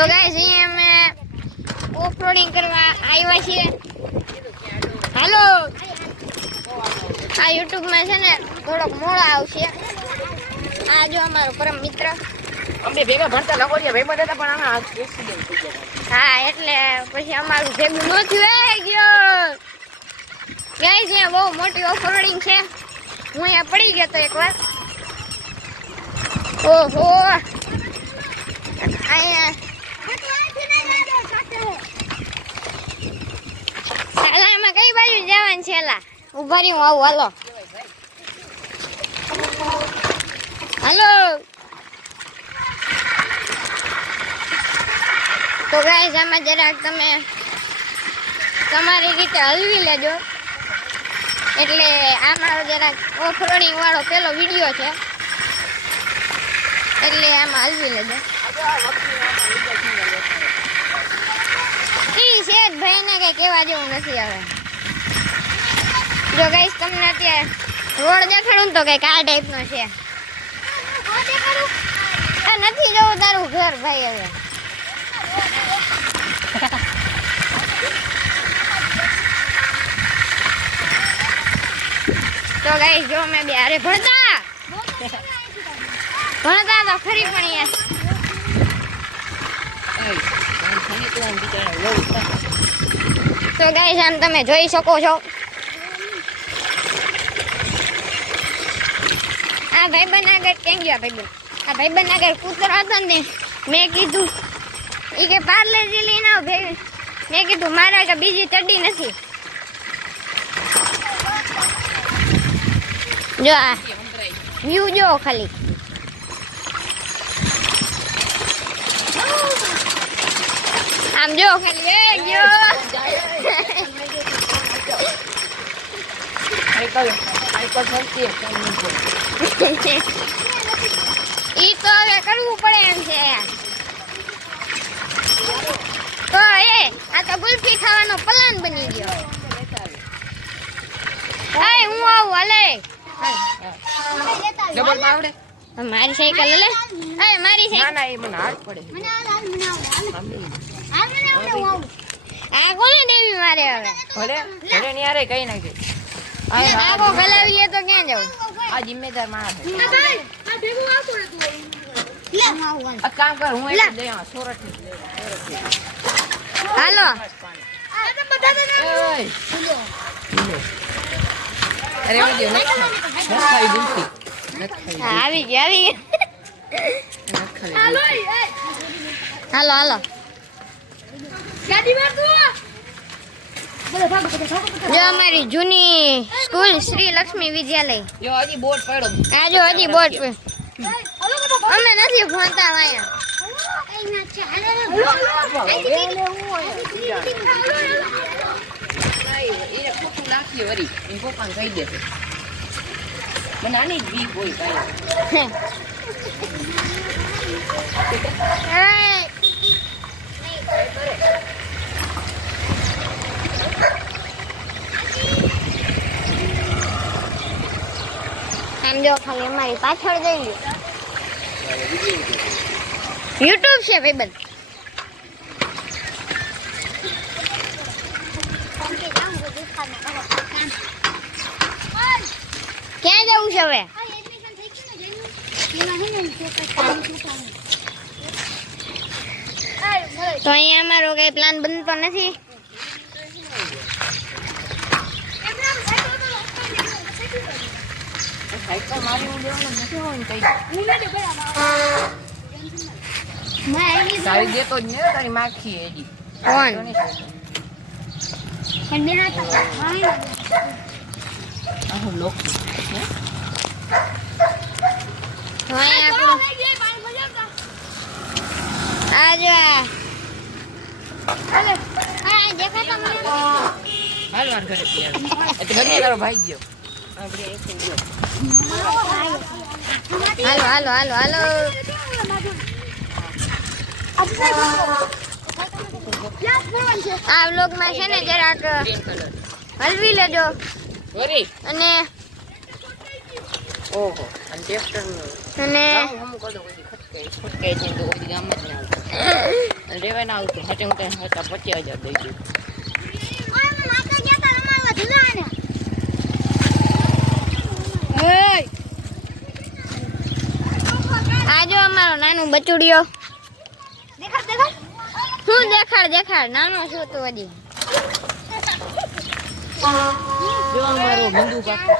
તો ગાઈસ અહીંયા અમે ઓફરોડિંગ કરવા આવ્યા છીએ. હાલો આ YouTube માં છે ને થોડોક મોડો આવશે. આ જો અમારો પરમ મિત્ર અમે ભેગા ભણતા લખોડિયા ભાઈબંધ હતા પણ આમાં એક્સિડન્ટ થઈ ગયો. હા એટલે પછી અમારું ભેગું ન થઈ ગયો. ગાઈસ અહીંયા બહુ મોટી ઓફરોડિંગ છે. હું અહીંયા પડી ગયો તો એકવાર. ઓહો અહીંયા સાલામાં કઈ બાજુ જવાનું છે? લા ઉભા રહી, હું આવું. હાલો તો ગાઈસ આમાં જરાક તમે તમારી રીતે હલવી લેજો. એટલે આમાં જરાક ઓફરોડિંગ વાળો પેલો વિડીયો છે એટલે આમાં હલવી લેજો. ભાઈ ને કઈ કેવા જેવું નથી. હવે જો ગાઈસ તમને અત્યારે રોડ દેખાડું તો કઈક આ ટાઈપ નો છે. નથી જવું તારું ઘર ભાઈ. હવે તો ગાઈસ જો મેં બે અરે ભણતા તો ખરી પણ તો ગાઈસ આમ તમે જોઈ શકો છો આ ભાઈબંધ આગળ ક્યાં ગયા? આ ભાઈબંધ આગળ કૂતરો હતો ને મેં કીધું ઈ કે પાર્લેજી લઈને આવ ભાઈ. મેં કીધું મારા કે બીજી ચડ્ડી નથી. જો આ વ્યૂ જો ખાલી. આમ જો ખાલી ઈ તો હવે કરવું પડે એમ છે. તો આ તો ગુલ્ફી ખાવાનો પ્લાન બની ગયો. હું આવું. હાલે મારી સાયકલ લે. મારી સાયકલ આ કોને દેવી મારે? હવે ભલે ની યાર કઈ નાખે આગો ગલાવી લે તો ક્યાં જવું? આ જિમ્મેદાર માણસ છે. આ કામ કર, હું એક લઈ આવું સોરઠ થી. હાલો અરે વિડિયો નખાઈ દુંતી આવી ગઈ. હાલો જો અમારી જૂની સ્કૂલ શ્રી લક્ષ્મી વિદ્યાલય. જો હજી બોર્ડ પડ્યો. આ જો હજી બોર્ડ પે અમે નથી ભણતા અહીંયા. એ ખોટું નાખી વરી એ પપ્પાને કહી દેશે. મને આની જ બીક હોય કાંઈ. આમ જો ખાલી અમારી પાછળ જઈ લ્યો. YouTube છે ભાઈબંધ. ક્યાં જવું છે હવે? તો અહીંયા અમારો કઈ પ્લાન બનતો નથી. સાયકલ મારી ઉડવાનું નથી હોય ને કઈ સારી દેતો જ ને તારી માખી એડી. કોણ? આહો લોક આ જો હાલ વાર ઘરે ઘરે તારો ભાઈ ગયો. હાલો આ વ્લોગમાં છે ને જરાક હલવી લેજો. અને ઓહો અને ટ્રેક્ટર અને હમ કોદો કોઈ ખટકે છે તો કોઈ ગામ જ ના અને રેવાય ના આવતું હાટે હું ત્યાં હતા 50,000 દઈ દઉં. આ જો અમારો નાનું બચુડિયો. શું દેખાડ નાનો છું તો હજી. જો અમારો બંદૂક આપો.